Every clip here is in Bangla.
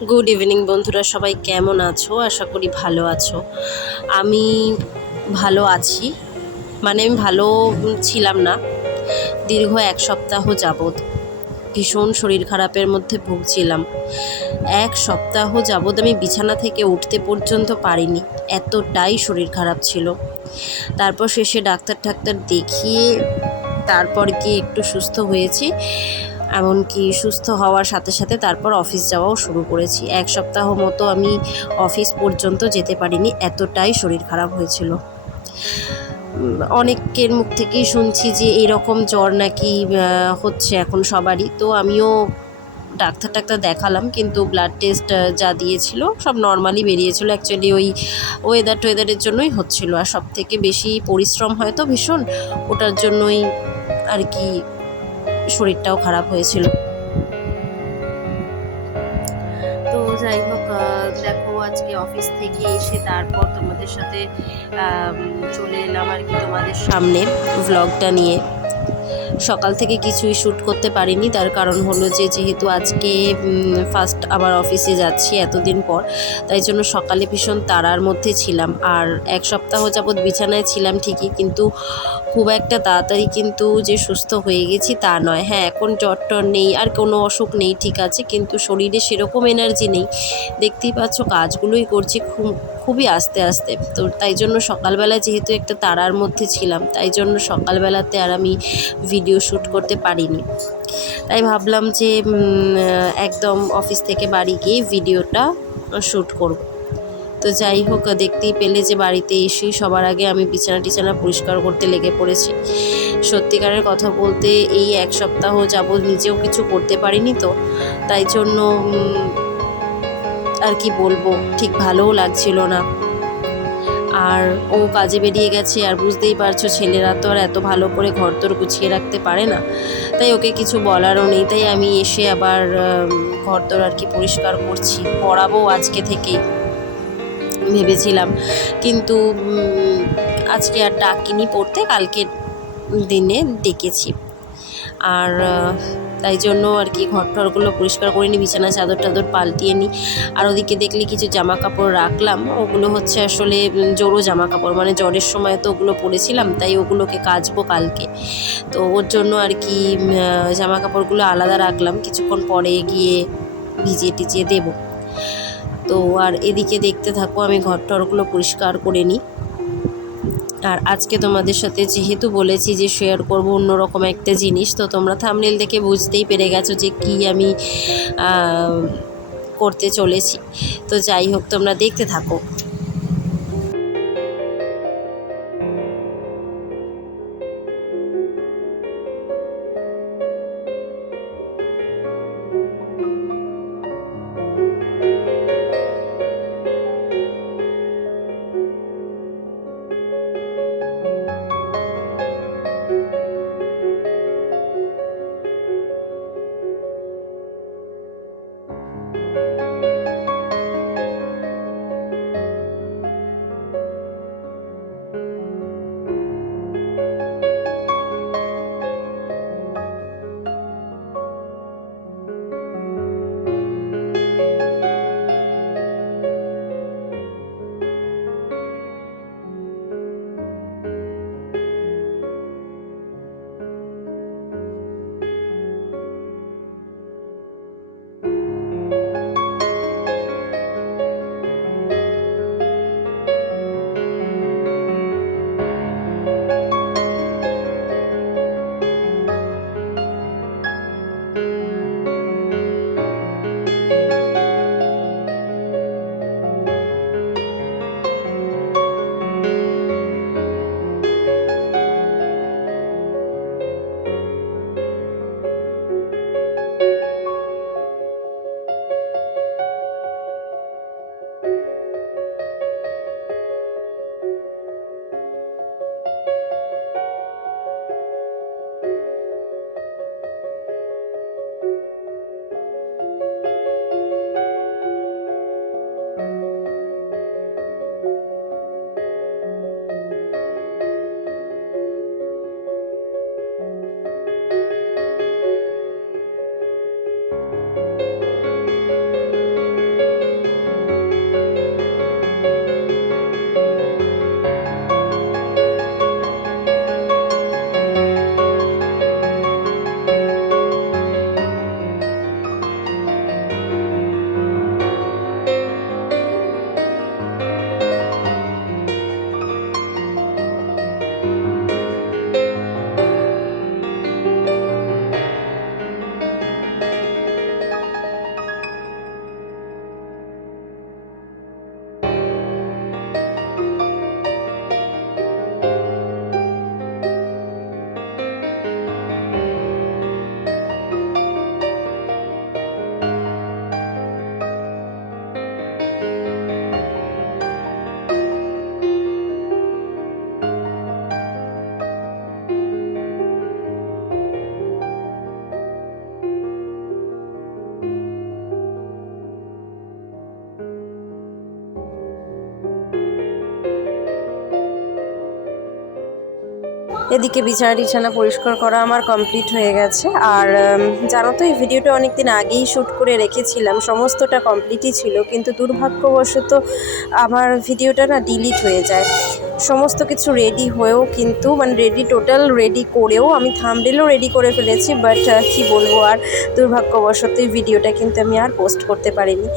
গুড ইভিনিং বন্ধুরা, সবাই কেমন আছো? আশা করি ভালো আছো। আমি ভালো আছি। মানে আমি ভালো ছিলাম না। দীর্ঘ এক সপ্তাহ যাবৎ ভীষণ শরীর খারাপের মধ্যে ভুগছিলাম। এক সপ্তাহ যাবৎ আমি বিছানা থেকে উঠতে পর্যন্ত পারিনি। এতটাই শরীর খারাপ ছিল। তারপর শেষে ডাক্তার টাক্তার দেখিয়ে তারপর গিয়ে একটু সুস্থ হয়েছি। এমনকি সুস্থ হওয়ার সাথে সাথে তারপর অফিস যাওয়াও শুরু করেছি। এক সপ্তাহ মতো আমি অফিস পর্যন্ত যেতে পারিনি, এতটাই শরীর খারাপ হয়েছিল। অনেকের মুখ থেকেই শুনছি যে এরকম জ্বর নাকি হচ্ছে এখন সবারই। তো আমিও ডাক্তার টাক্তার দেখালাম, কিন্তু ব্লাড টেস্ট যা দিয়েছিল সব নর্মালি বেরিয়েছিল। অ্যাকচুয়ালি ওই ওয়েদার টোয়েদারের জন্যই হচ্ছিল। আর সব থেকে বেশি পরিশ্রম হয় তো ভীষণ, ওটার জন্যই আর কি শরীরটাও খারাপ হয়েছিল। তো যাই হোক দেখো আজকে অফিস থেকে এসে তারপর তোমাদের সাথে চলে এলাম আর কি তোমাদের সামনে ভ্লগটা নিয়ে। সকাল থেকে কিছুই শ্যুট করতে পারিনি, তার কারণ হলো যে যেহেতু আজকে ফার্স্ট আবার অফিসে যাচ্ছি এতদিন পর, তাই জন্য সকালে ভীষণ তাড়ার মধ্যে ছিলাম। আর এক সপ্তাহ যাবৎ বিছানায় ছিলাম ঠিকই, কিন্তু খুব একটা তাড়াতাড়ি কিন্তু যে সুস্থ হয়ে গেছি তা নয়। হ্যাঁ এখন জ্বর টর নেই, আর কোনো অসুখ নেই, ঠিক আছে, কিন্তু শরীরে সেরকম এনার্জি নেই। দেখতেই পাচ্ছ কাজগুলোই করছি খুব, খুবই আস্তে আস্তে। তো তাই জন্য সকালবেলা যেহেতু একটা তারার মধ্যে ছিলাম, তাই জন্য সকালবেলাতে আর আমি ভিডিও শ্যুট করতে পারিনি। তাই ভাবলাম যে একদম অফিস থেকে বাড়ি গিয়ে ভিডিওটা শ্যুট করব। তো যাই হোক, দেখতেই পেলে যে বাড়িতে এসেই সবার আগে আমি বিছানা টিছানা পরিষ্কার করতে লেগে পড়েছি। সত্যিকারের কথা বলতে এই এক সপ্তাহ যাবৎ নিজেও কিছু করতে পারিনি তো। তাই জন্য আর কি বলব, ঠিক ভালোও লাগছিল না। আর ও কাজে বেরিয়ে গেছে, আর বুঝতেই পারছ ছেলেরা তো আর এত ভালো করে ঘর তোর গুছিয়ে রাখতে পারে না। তাই ওকে কিছু বলারও নেই, তাই আমি এসে আবার ঘর তোর আর কি পরিষ্কার করছি, পড়াবো আজকে থেকেই। ভেবেছিলাম। কিন্তু আজকে আর ডাকিনি পড়তে কালকে দিনে ডেকেছি। আর তাই জন্য আর কি ঘর টরগুলো পরিষ্কার করে নিই, বিছানা, চাদর টাদর পাল্টিয়ে নিই। আর ওদিকে দেখলে কিছু জামা কাপড় রাখলাম। ওগুলো হচ্ছে আসলে জোড়ো জামা কাপড় মানে জ্বরের সময় তো ওগুলো পরেছিলাম, তাই ওগুলোকে কাচবো কালকে। তো ওর জন্য আর কি জামা কাপড়গুলো আলাদা রাখলাম। কিছুক্ষণ পরে গিয়ে ভিজিয়ে টিজিয়ে দেবো। তো আর এদিকে দেখতে থাকো, আমি ঘর টরগুলো পরিষ্কার করে নিই। আর আজকে তোমাদের সাথে যেহেতু বলেছি যে শেয়ার করব অন্যরকম একটা জিনিস, তো তোমরা থামনেল দেখে বুঝতেই পেরে গেছো যে কি আমি করতে চলেছি। তো যাই হোক, তোমরা দেখতে থাকো। এদিকে বিছানা টিছানা পরিষ্কার করা আমার কমপ্লিট হয়ে গেছে। আর জানো তো, এই ভিডিওটা অনেক দিন আগেই শ্যুট করে রেখেছিলাম। সমস্তটা কমপ্লিটই ছিল, কিন্তু দুর্ভাগ্যবশত আমার ভিডিওটা না ডিলিট হয়ে যায়। সমস্ত কিছু রেডি হয়েও কিন্তু মানে রেডি টোটাল রেডি করেও আমি থামডেলও রেডি করে ফেলেছি বাট কি বলব আর? দুর্ভাগ্যবশত এই ভিডিওটা কিন্তু আমি আর পোস্ট করতে পারিনি।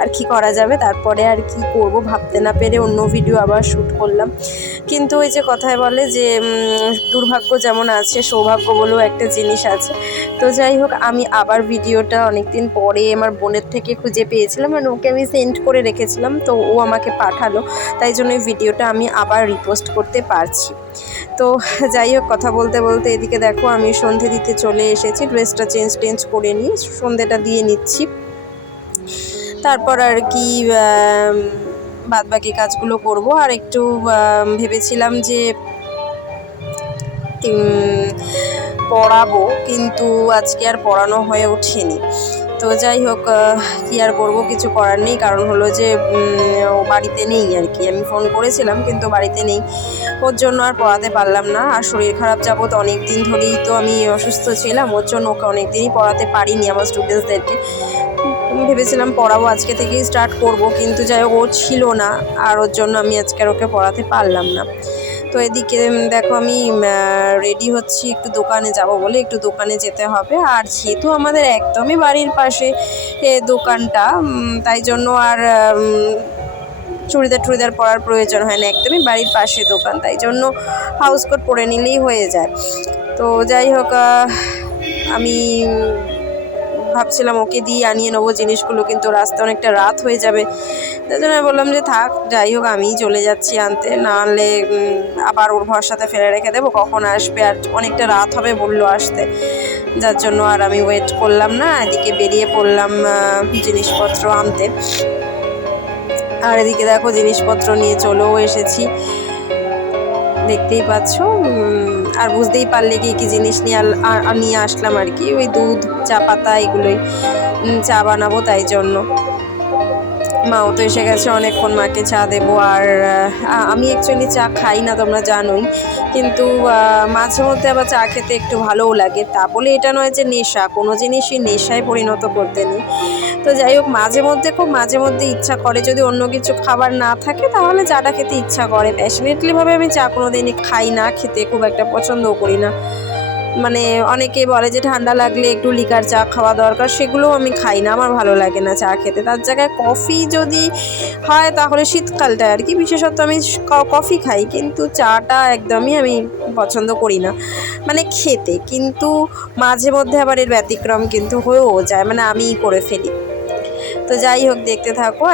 আর কি করা যাবে? তারপরে আর কি করব? ভাবতে না পেরে অন্য ভিডিও আবার শ্যুট করলাম। কিন্তু ওই যে কথায় বলে যে দুর্ভাগ্য যেমন আছে, সৌভাগ্য বলেও একটা জিনিস আছে। তো যাই হোক, আমি আবার ভিডিওটা অনেক দিন পরে আমার বোনের থেকে খুঁজে পেয়েছিলাম মানে ওকে আমি সেন্ড করে রেখেছিলাম, তো ও আমাকে পাঠালো। তাই জন্য এই ভিডিওটা আমি আবার রিপোস্ট করতে পারছি। তো যাই হোক, কথা বলতে বলতে এদিকে দেখো, আমি সন্ধে দিতে চলে এসেছি ড্রেসটা চেঞ্জ টেঞ্জ করে নিয়ে, সন্ধেটা দিয়ে নিচ্ছি। তারপর আর কি বাদ বাকি কাজগুলো করব। আর একটু ভেবেছিলাম যে পড়াবো, কিন্তু আজকে আর পড়ানো হয়ে ওঠেনি। তো যাই হোক কী আর করব, কিছু করার নেই। কারণ হলো যে ও বাড়িতে নেই আর কি। আমি ফোন করেছিলাম, কিন্তু বাড়িতে নেই। ওর জন্য আর পড়াতে পারলাম না। আর শরীর খারাপ যাবত অনেক দিন ধরেই তো আমি অসুস্থ ছিলাম। ওর জন্য ওকে অনেক দিনই পড়াতে পারিনি আমার স্টুডেন্টসদেরকে ভেবেছিলাম পড়াবো আজকে থেকেই স্টার্ট করব কিন্তু যাই হোক ও ছিল না আর ওর জন্য আমি আজকে আর ওকে পড়াতে পারলাম না। তো এদিকে দেখো আমি রেডি হচ্ছি একটু দোকানে যাব বলে একটু দোকানে যেতে হবে। আর যেহেতু আমাদের একদমই বাড়ির পাশে এ, দোকানটা তাই জন্য আর চুড়িদার টুড়িদার পরার প্রয়োজন হয় না একদমই বাড়ির পাশে দোকান তাই জন্য হাউস কোট পরে নিলেই হয়ে যায়। তো যাই হোক আমি ভাবছিলাম ওকে দিয়ে আনিয়ে নেব জিনিসগুলো, কিন্তু রাস্তা অনেকটা রাত হয়ে যাবে। তাই জন্য বললাম যে, থাক, যাই হোক আমিই চলে যাচ্ছি আনতে। না আনলে আবার ওর ভরসাতে ফেলে রেখে দেবো, কখন আসবে? আর অনেকটা রাত হবে বলল আসতে। যার জন্য আর আমি ওয়েট করলাম না, এদিকে বেরিয়ে পড়লাম জিনিসপত্র আনতে। আর এদিকে দেখো, জিনিসপত্র নিয়ে চলেও এসেছি। দেখতেই পাচ্ছ আর বুঝতেই পারলে কি কি জিনিস নিয়ে নিয়ে আসলাম আর কি। ওই দুধ, চা পাতা এগুলোই চা বানাবো তাই জন্য। মাও তো এসে গেছে অনেকক্ষণ মাকে চা দেবো। আর আমি অ্যাকচুয়ালি চা খাই না, তোমরা জানোই। কিন্তু মাঝে মধ্যে আবার চা খেতে একটু ভালোও লাগে। তা বলে এটা নয় যে নেশা, কোনো জিনিসই নেশায় পরিণত করতে নেই। তো যাই হোক, মাঝে মধ্যে খুব মাঝে মধ্যে ইচ্ছা করে। যদি অন্য কিছু খাবার না থাকে, তাহলে চাটা খেতে ইচ্ছা করে। প্যাশনেটলিভাবে আমি চা কোনো দিনই খাই না, খেতে খুব একটা পছন্দও করি না। মানে অনেকে বলে যে ঠান্ডা লাগলে একটু লিকার চা খাওয়া দরকার, সেগুলোও আমি খাই না, আমার ভালো লাগে না চা খেতে। তার জায়গায় কফি যদি হয় তাহলে শীতকালটায় আর কি, বিশেষত আমি কফি খাই, কিন্তু চাটা একদমই আমি পছন্দ করি না। মানে খেতে, কিন্তু মাঝে মধ্যে আবার এর ব্যতিক্রম কিন্তু হয়েও যায় মানে আমিই করে ফেলি। তো যাই হোক, দেখতে থাকো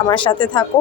আমার সাথে থাকো।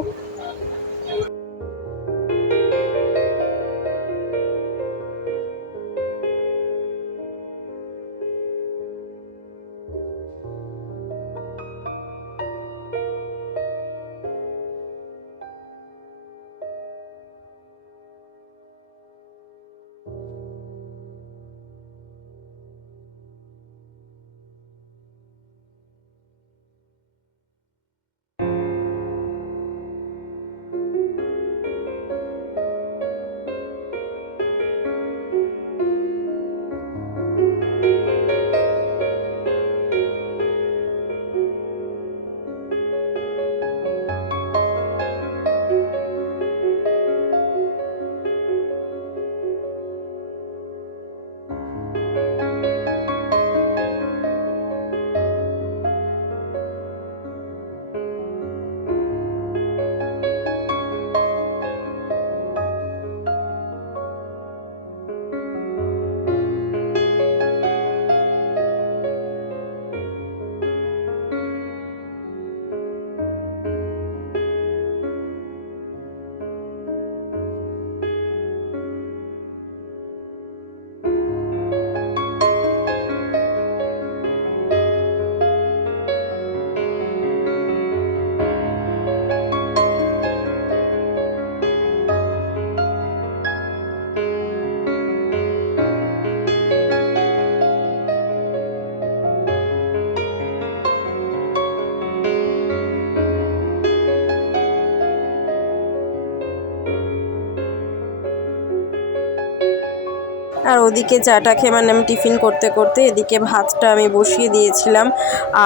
আর ওদিকে চাটা খেয়ে মানে আমি টিফিন করতে করতে এদিকে ভাতটা আমি বসিয়ে দিয়েছিলাম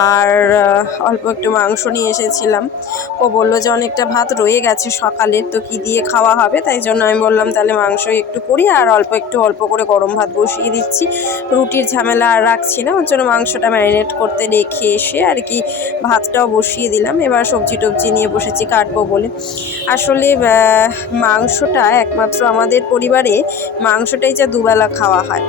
আর অল্প একটু মাংস নিয়ে এসেছিলাম। ও বলল যে অনেকটা ভাত রয়ে গেছে সকালের, তো কি দিয়ে খাওয়া হবে? তাই জন্য আমি বললাম তাহলে মাংস একটু করি আর অল্প একটু অল্প করে গরম ভাত বসিয়ে দিচ্ছি। রুটির ঝামেলা আর রাখছি না, ওর জন্য মাংসটা ম্যারিনেট করতে রেখে এসে আর কি ভাতটাও বসিয়ে দিলাম। এবার সবজি টবজি নিয়ে বসেছি কাটবো বলে। আসলে মাংসটা একমাত্র আমাদের পরিবারে, মাংসটাই যা দুবেলা খাওয়া হয়।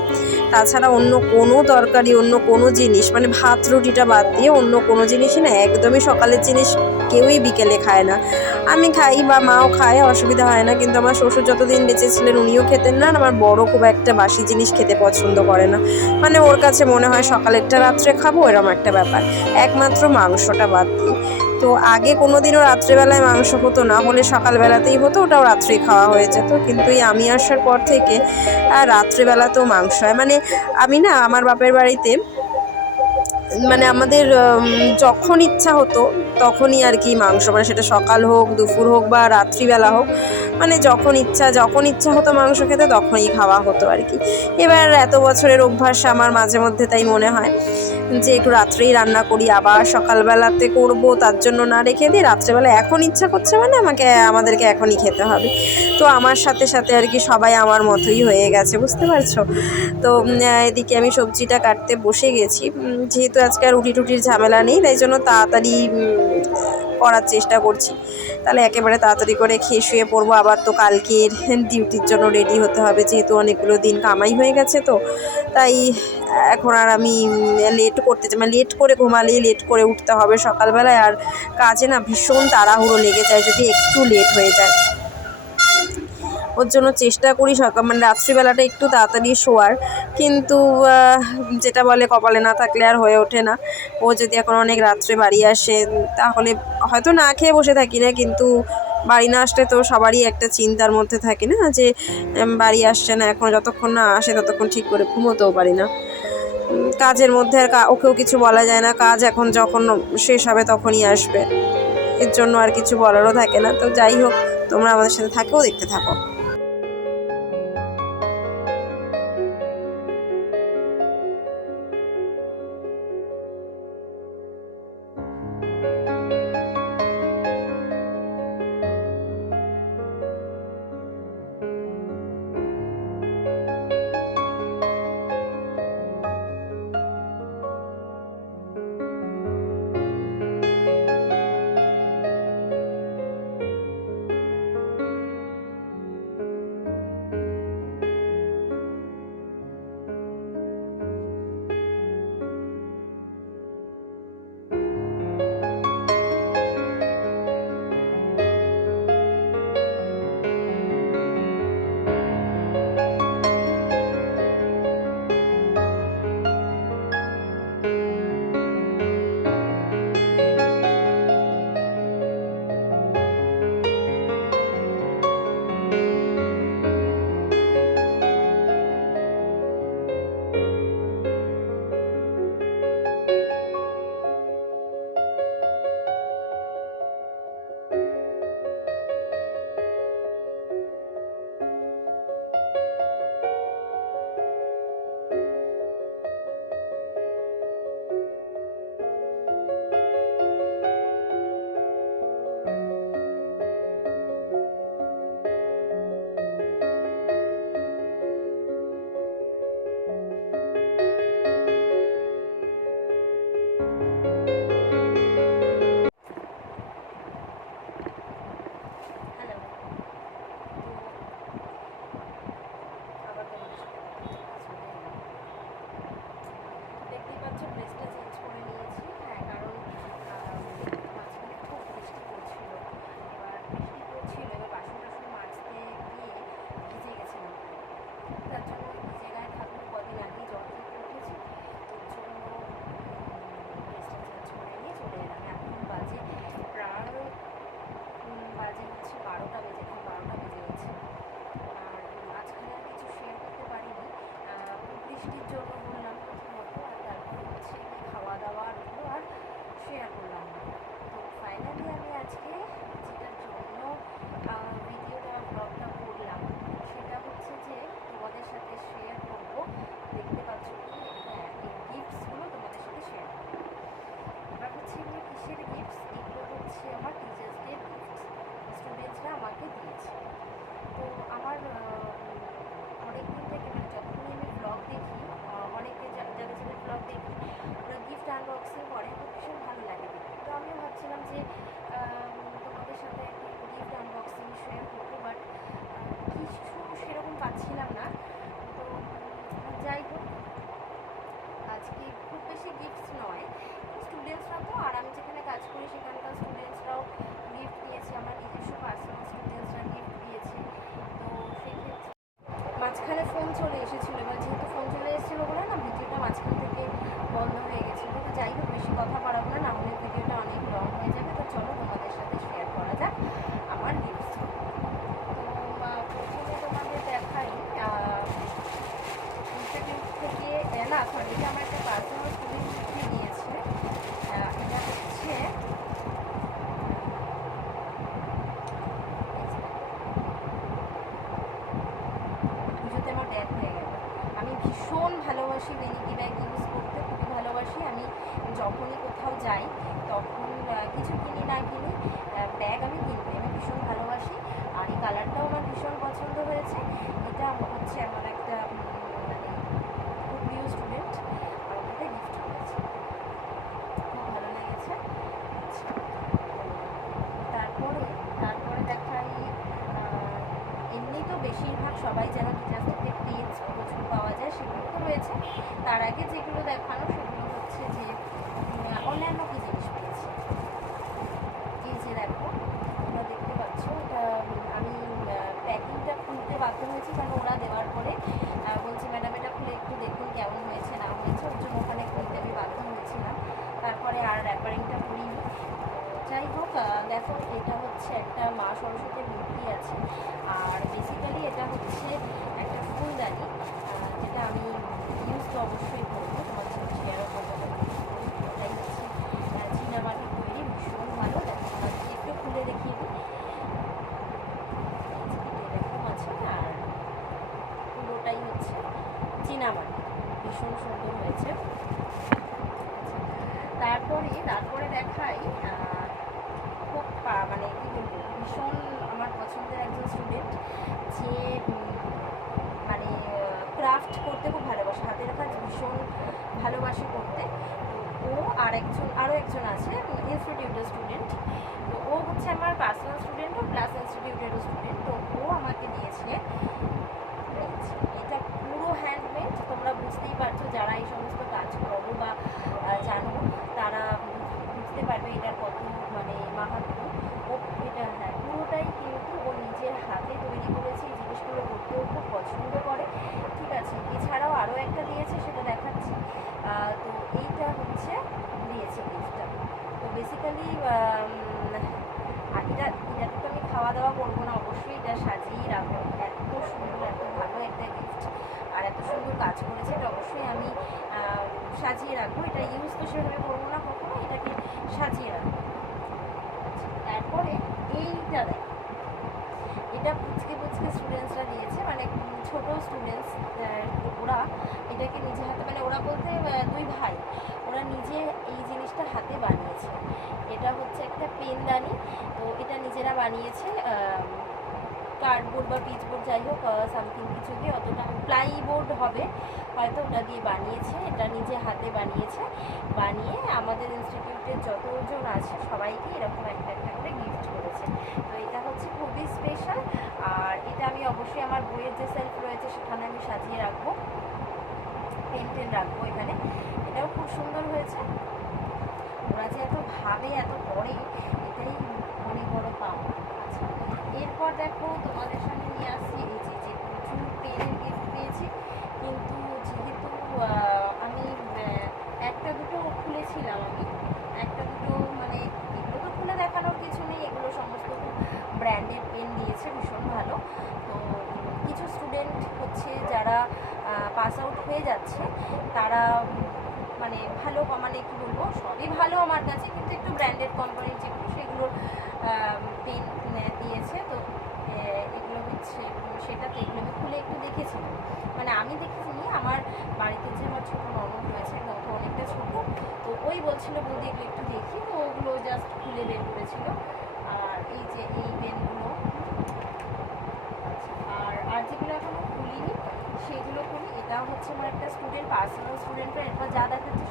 তাছাড়া অন্য কোনো তরকারি, অন্য কোনো জিনিস মানে ভাত, রুটিটা বাদ দিয়ে অন্য কোনো জিনিসই না, একদমই সকালের জিনিস কেউই বিকেলে খায় না। আমি খাই বা মাও খায়, অসুবিধা হয় না, কিন্তু আমার শ্বশুর যতদিন বেঁচে ছিলেন উনিও খেতেন না, আর আমার বড় খুব একটা বাসি জিনিস খেতে পছন্দ করে না। মানে ওর কাছে মনে হয় সকালেরটা রাত্রে খাব এরকম একটা ব্যাপার। একমাত্র মাংসটা বাদ দিয়ে। তো আগে কোনো দিনও রাত্রেবেলায় মাংস হতো না, হলে সকালবেলাতেই হতো, ওটাও রাত্রেই খাওয়া হয়ে যেত। কিন্তু এই আমি আসার পর থেকে রাত্রেবেলাতেও মাংস হয়। মানে আমি না, আমার বাপের বাড়িতে মানে আমাদের যখন ইচ্ছা হতো, তখনই আর কি মাংস মানে সেটা সকাল হোক, দুপুর হোক বা রাত্রিবেলা হোক মানে যখন ইচ্ছা যখন ইচ্ছা হতো মাংস খেতে, তখনই খাওয়া হতো আর কি। এবার এত বছরের অভ্যাস আমার মাঝে মধ্যে তাই মনে হয়। যে একটু রাত্রেই রান্না করি, আবার সকালবেলাতে করব, তার জন্য না রেখে দিই রাত্রেবেলা এখন ইচ্ছা করছে মানে আমাকে, আমাদেরকে এখনই খেতে হবে। তো আমার সাথে সাথে আর কি সবাই আমার মতোই হয়ে গেছে, বুঝতে পারছ? তো এদিকে আমি সবজিটা কাটতে বসে গেছি। যেহেতু আজকে আর রুটি টুটির ঝামেলা নেই, তাই জন্য তাড়াতাড়ি করার চেষ্টা করছি। তাহলে একেবারে তাড়াতাড়ি করে খেয়ে শুয়ে পড়ব। আবার তো কালকের ডিউটির জন্য রেডি হতে হবে, যেহেতু অনেকগুলো দিন কামাই হয়ে গেছে তো। তাই এখন আর আমি লেট করতে মানে লেট করে ঘুমালেই লেট করে উঠতে হবে সকালবেলায়। আর কাজে না ভীষণ তাড়াহুড়ো লেগে যায়, যদি একটু লেট হয়ে যায়। ওর জন্য চেষ্টা করি সকাল মানে রাত্রিবেলাটা একটু তাড়াতাড়ি শোয়ার। কিন্তু যেটা বলে কপালে না থাকলে আর হয়ে ওঠে না। ও যদি এখন অনেক রাত্রে বাড়ি আসে, তাহলে হয়তো না খেয়ে বসে থাকি না কিন্তু বাড়ি না আসলে তো সবারই একটা চিন্তার মধ্যে থাকে না যে বাড়ি আসছে না, এখন যতক্ষণ না আসে ততক্ষণ ঠিক করে ঘুমোতেও পারি না। কাজের মধ্যে আর ওকেও কিছু বলা যায় না। কাজ এখন যখন শেষ হবে তখনই আসবে। এর জন্য আর কিছু বলারও থাকে না। তো যাই হোক, তোমরা আমাদের সাথে থাকেও, দেখতে থাকো। মাঝখানে ফোন চলে এসেছিল এবার যেহেতু ফোন চলে এসেছিল বলে না ভিডিওটা মাঝখান থেকে বন্ধ হয়ে গেছিল তো যাই হোক বেশি কথা বাড়াবো না নাহলে ভিডিওটা অনেক লং হয়ে যাবে তো চলো তোমাদের সাথে শেয়ার করা যাক আমার গিফট তো আহ, প্রথমে তোমাদের দেখাই ইনস্টিটিউট থেকে এ না সরি এটা আমার একটা পার্সোনাল স্টুডেন্ট থেকে দিয়েছে আহ, এটা হচ্ছে পুজোতে আমার ড্যাড হয়ে গেল আমি ভীষণ ভালোবাসি বেনিকি ব্যাগ ইউজ করতে খুবই ভালোবাসি আমি যখনই কোথাও যাই তখন আহ, কিছু কিনি না কিনি ব্যাগ আমি কিনবো আমি ভীষণ ভালোবাসি আর এই কালারটাও আমার ভীষণ পছন্দ হয়েছে এটা হচ্ছে আমার একটা উম, মানে খুব প্রিয় স্টুডেন্ট আমাকে গিফট করেছে খুব ভালো লেগেছে আচ্ছা তো তারপরে তারপরে দেখাই আহ, এমনি তো বেশিরভাগ সবাই যেন টিচার্স থেকে পেজ প্রচুর পাওয়া যায় সেগুলো তো রয়েছে। তার আগে যেগুলো দেখানো সেগুলো হচ্ছে যে উম, অন্যান্য কি জিনিস পেয়েছি এই যে দেখো তোমরা দেখতে পাচ্ছ এটা উম, আমি প্যাকিংটা খুলতে বাধ্য হয়েছি কারণ ওরা দেওয়ার পরে আহ, বলছে ম্যাডাম এটা খুলে একটু দেখুন কেমন হয়েছে না হয়েছে ওর জন্য ওখানে খুলতে আমি বাধ্য হয়েছিলাম তারপরে আর র্যাপারিংটা করিনি তো যাই হোক আহ, দেখো এটা হচ্ছে একটা মা সরস্বতীর মূর্তি আছে আর বেসিক্যালি এটা হচ্ছে একটা ফুলদানি আহ, যেটা আমি ইউজ তো অবশ্যই করব তোমার সাথে শেয়ারও করব তোমাদের সাথে। এটাই হচ্ছে আহ, চীনামাটি তৈরি ভীষণ ভালো দেখো তোমাকে একটু খুলে দেখিয়ে দিই এই যে এরকম আছে আর পুরোটাই হচ্ছে চীনামাটি ভীষণ সুন্দর হয়েছে তারপরে তারপরে দেখাই খুব মানে বলব, ভীষণ আমার পছন্দের একজন স্টুডেন্ট যে মানে ক্রাফট করতে খুব ভালোবাসে, হাতের কাজ ভীষণ ভালোবাসে করতে। তো ও আর একজন আরও একজন আছে ইনস্টিটিউটের স্টুডেন্ট তো ও হচ্ছে আমার পার্সোনাল স্টুডেন্টও প্লাস ইনস্টিটিউটেরও স্টুডেন্ট তো ও আমাকে দিয়েছে এই যে, এটা পুরো হ্যান্ডমেড তোমরা বুঝতেই পারছ যারা এই সমস্ত কাজ করো বা আহ, জানো তারা বুঝতে পারবে এটার কত মানে মাহাত্ম ও এটা হ্যাঁ পুরোটাই কিন্তু ও নিজের হাতে তৈরি করেছে এই জিনিসগুলো করতেও খুব পছন্দ করে ঠিক আছে এছাড়াও আরও একটা দিয়েছে সেটা দেখাচ্ছি আহ, তো এইটা হচ্ছে দিয়েছে গিফটটা তো বেসিক্যালি এটা এটাতে তো আমি খাওয়া দাওয়া করব না অবশ্যই এটা সাজিয়ে রাখব এত সুন্দর এত ভালো একটা গিফট আর এত সুন্দর কাজ করেছে এটা অবশ্যই আমি আহ, সাজিয়ে রাখব এটা ইউজ তো সেভাবে করব না কখনো এটাকে সাজিয়ে রাখব আচ্ছা, তারপরে এইটা দেখ এটা পুচকে পুচকে স্টুডেন্টসরা দিয়েছে মানে উম, ছোট স্টুডেন্টস ওরা এটাকে নিজে হাতে মানে ওরা বলতে আহ, দুই ভাই ওরা নিজে এই জিনিসটা হাতে বানিয়েছে এটা হচ্ছে একটা পেনদানি তো এটা নিজেরা বানিয়েছে কার্ডবোর্ড বা পিচবোর্ড যাই হোক সামথিং কিছু দিয়ে অতটা প্লাইবোর্ড হবে। হয়তো ওটা দিয়ে বানিয়েছে, এটা নিজে হাতে বানিয়েছে। বানিয়ে আমাদের ইনস্টিটিউটের যতজন আছে, সবাইকে এরকম একটা একটা করে গিফট করেছে। তো এটা হচ্ছে খুবই স্পেশাল আর এটা আমি অবশ্যই আমার বইয়ের যে সেলফ রয়েছে, সেখানে আমি সাজিয়ে রাখব। পেন টেন রাখব এখানে। এটাও খুব সুন্দর হয়েছে। ওরা যে এত ভাবে এত করে এটাই অনেক বড় পাওয়া এরপর দেখো তোমাদের সামনে নিয়ে আসছি এই যে যে প্রচুর পেনের গিফট পেয়েছি। কিন্তু যেহেতু আমি একটা দুটো খুলেছিলাম আমি। একটা দুটো মানে এগুলো তো খুলে দেখানোর কিছু নেই, এগুলো সমস্ত ব্র্যান্ডেড পেন দিয়েছে, ভীষণ ভালো। তো কিছু স্টুডেন্ট হচ্ছে যারা পাস আউট হয়ে যাচ্ছে, তারা মানে ভালো মানে কি বলব সবই ভালো আমার কাছে কিন্তু একটু ব্র্যান্ডেড কোম্পানির যেগুলো সেগুলো পেন দিয়েছে। তো এগুলো হচ্ছে সেটা তো এগুলো আমি খুলে একটু দেখেছিলাম মানে আমি দেখেছি, আমার বাড়িতে যে আমার ছোটো ননদ রয়েছে ননদ অনেকটা ছোটো, তো ওই বলছিল, বৌদি, এগুলো একটু দেখি। তো ওগুলো জাস্ট খুলে বের করেছিল। আর এই যে, এই পেনগুলো আর আর যেগুলো এখনও খুলিনি, সেগুলো খুলি। এটা হচ্ছে আমার একটা স্টুডেন্ট পার্সোনাল স্টুডেন্টরা এরপর যা দেখাচ্ছে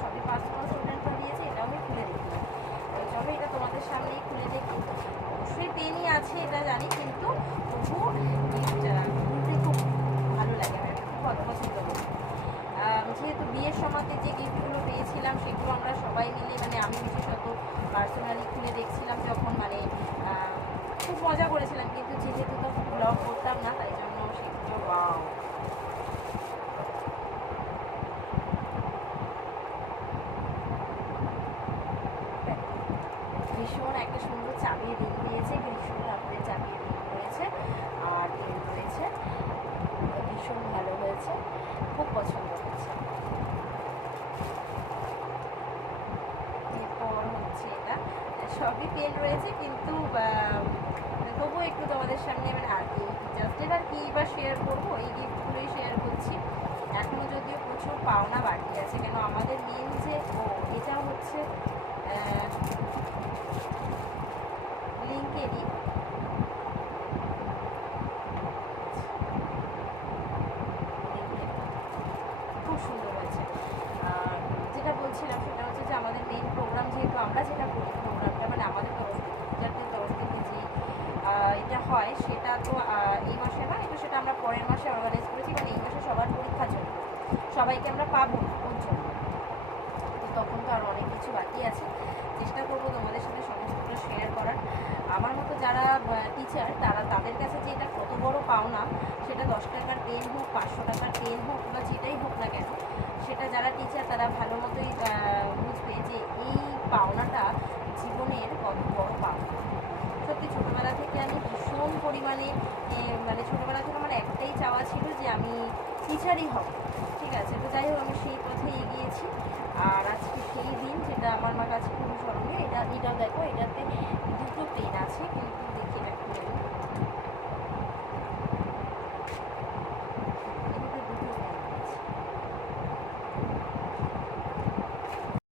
¿vale? সবই পেন রয়েছে, কিন্তু তবুও একটু তোমাদের সামনে এবার আর কি জাস্ট আর কি বা শেয়ার করব, এই গিফটগুলোই শেয়ার করছি। এখনও যদিও প্রচুর পাওনা বাকি আছে, কেন আমাদের মেন যে ও এটা হচ্ছে লিঙ্কেরই খুব সুন্দর হয়েছে আর যেটা বলছিলাম সেটা হচ্ছে যে আমাদের মেইন প্রোগ্রাম যেহেতু আমরা যেটা করি প্রোগ্রামটা মানে আমাদের তরফ থেকে টিচারদের তরফ থেকে যে আহ, এটা হয় সেটা তো আহ, এই মাসে না এটা সেটা আমরা পরের মাসে অর্গানাইজ করেছি কারণ এই মাসে সবার পরীক্ষা চলবে সবাইকে আমরা পাবো ওর জন্য তো তখন তো আর অনেক কিছু বাকি আছে চেষ্টা করব তোমাদের সাথে সমস্তটা শেয়ার করার আমার মতো যারা টিচার তারা তাদের কাছে যে এটা কত বড় পাওনা, সেটা দশ টাকার পেন হোক, পাঁচশো টাকার পেন হোক বা যেটাই হোক না কেন, সেটা যারা টিচার তারা ভালো মতোই বুঝবে যে এই পাওনাটা জীবনের কত বড় পাওনা। সত্যি ছোটোবেলা থেকে আমি ভীষণ পরিমাণে মানে ছোটোবেলা থেকে আমার একটাই চাওয়া ছিল যে আমি টিচারই হব। ঠিক আছে? তো যাই হোক, আমি সেই পথে এগিয়েছি। আর আজকে সেই দিন যেটা আমার মা কাছে খুব স্মরণীয়, এটা এটাতে